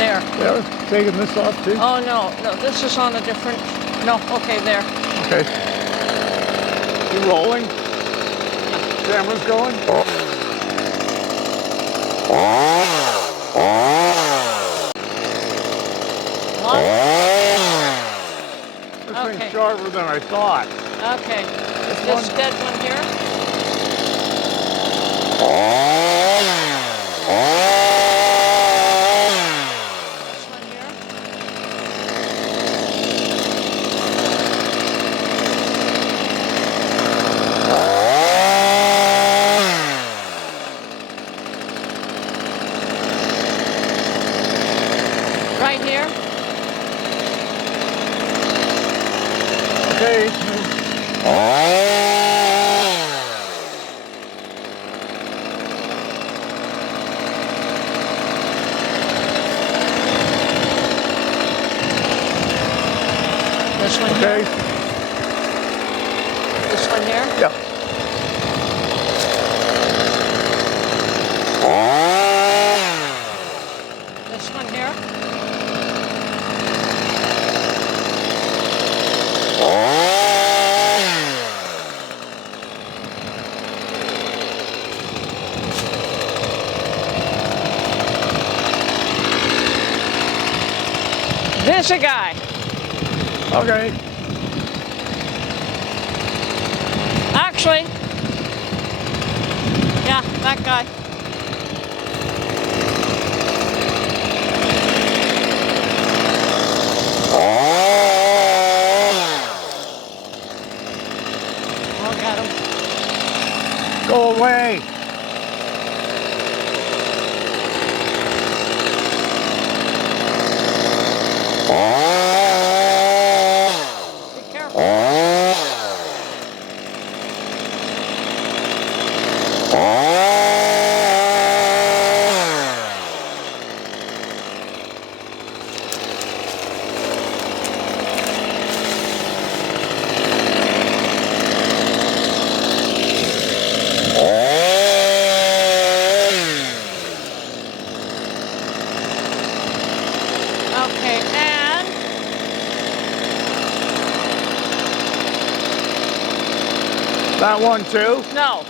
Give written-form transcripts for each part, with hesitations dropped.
There. Yeah, taking this off too? Oh, no, this is on a different, no, okay, there. Okay. You rolling? Camera's going? What? This thing's sharper than I thought. Okay. Is this dead one here? This one here? Right here? Okay. This one Okay. here? This one here? Yeah. This one here? This a guy. Okay. Actually, yeah, that guy. Oh, got him. Go away. Be careful. Okay, and That one too? no.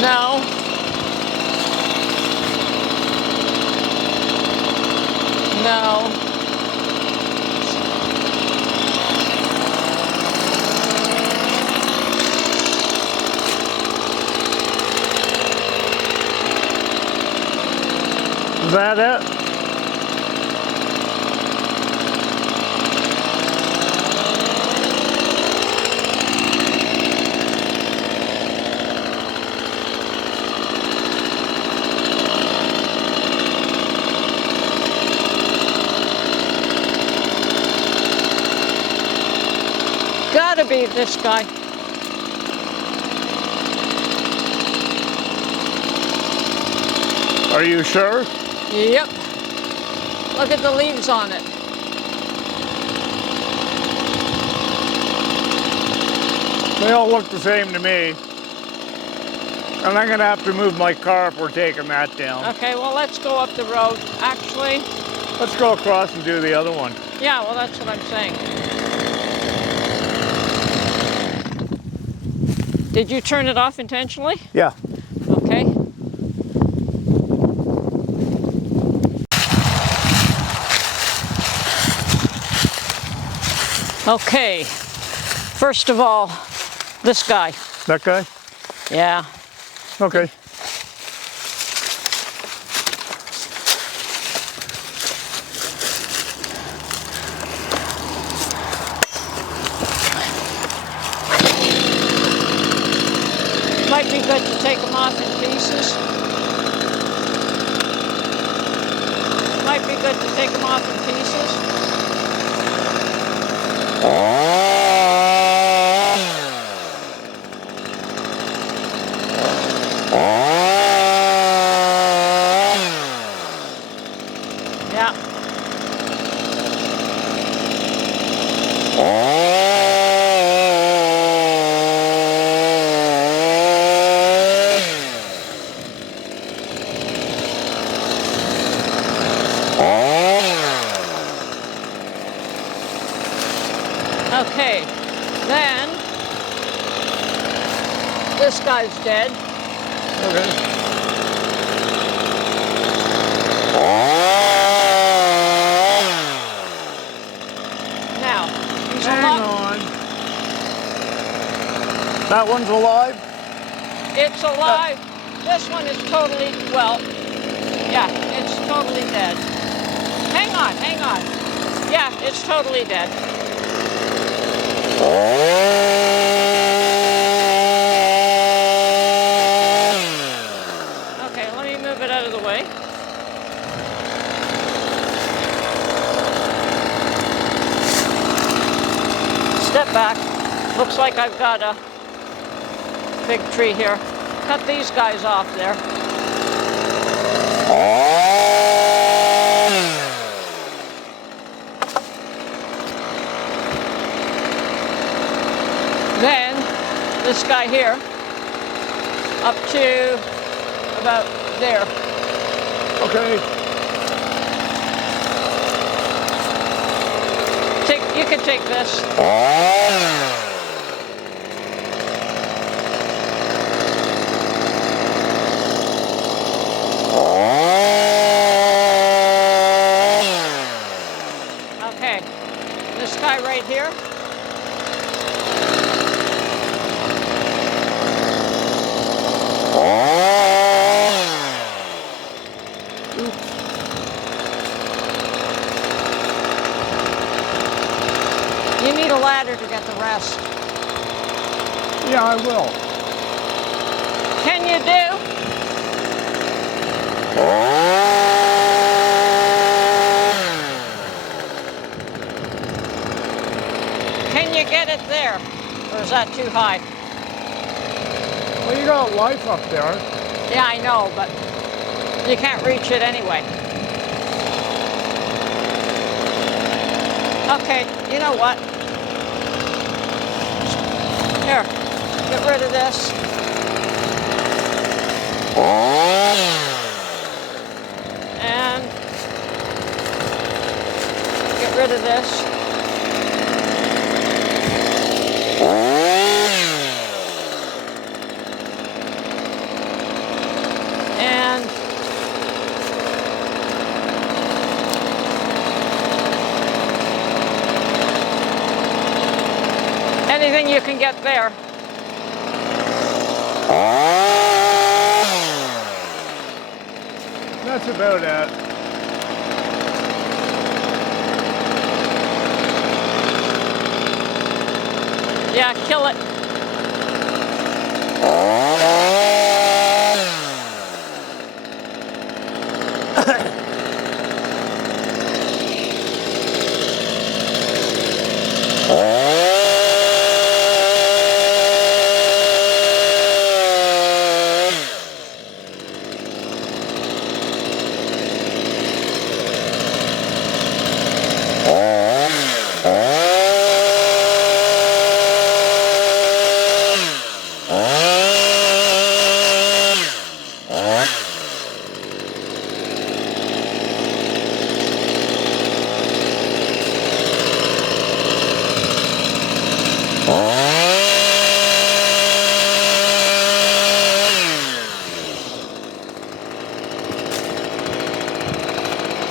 No. No. Is that it? Gotta be this guy. Are you sure? Yep. Look at the leaves on it. They all look the same to me. And I'm gonna have to move my car if we're taking that down. Okay, well, let's go up the road. Actually, Let's go across and do the other one. yeah, well, that's what I'm saying. Did you turn it off intentionally? Yeah. Okay. Okay. First of all, this guy. That guy? Yeah. Okay. Might be good to take them off in pieces. Might be good to take them off in pieces. Yeah. Okay, then this guy's dead. Okay. Now, he's Hang alive. on. That one's alive? It's alive. This one is totally, well, yeah, it's totally dead. Hang on, hang on. Yeah, it's totally dead. Okay, let me move it out of the way. Step back. Looks like I've got a big tree here. Cut these guys off there. Then this guy here up to about there. Okay. You can take this. Okay, this guy right here. You need a ladder to get the rest. Yeah, I will. Can you do? Can you get it there? Or is that too high? Well, you got life up there. Yeah, I know, but you can't reach it anyway. Okay, you know what? Here, get rid of this. And get rid of this. And anything you can get there. That's about it. Yeah, kill it.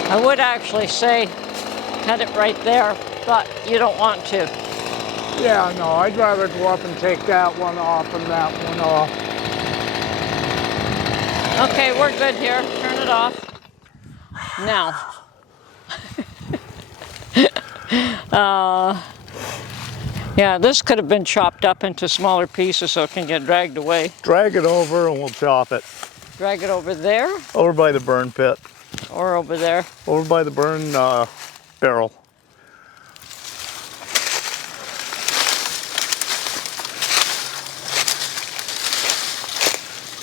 I would actually say cut it right there, but you don't want to. Yeah, no, I'd rather go up and take that one off and that one off. Okay, we're good here. Turn it off. Now. Yeah, this could have been chopped up into smaller pieces so it can get dragged away. Drag it over and we'll chop it. Drag it over there Over by the burn pit. or over there. Over by the burn barrel.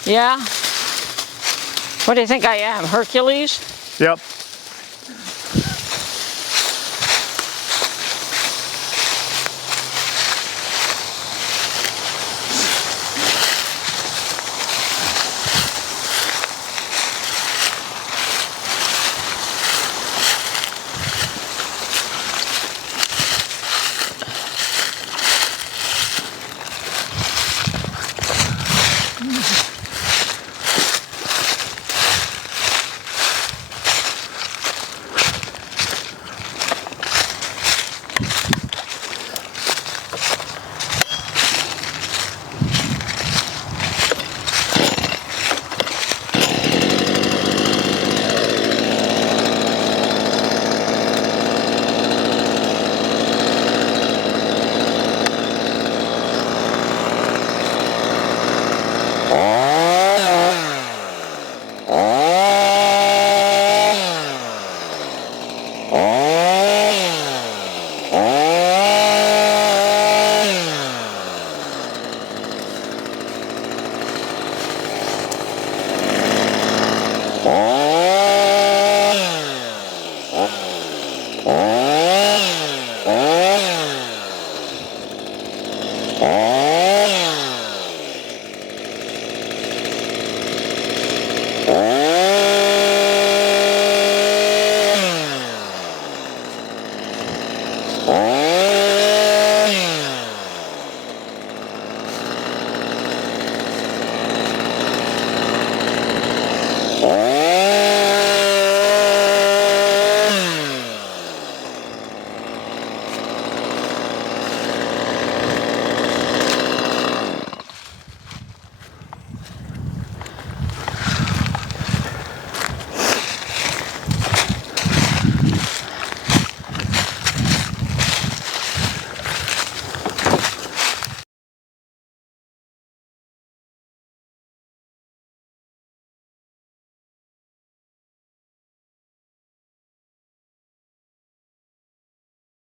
Yeah? What do you think I am, Hercules? Yep. Oh.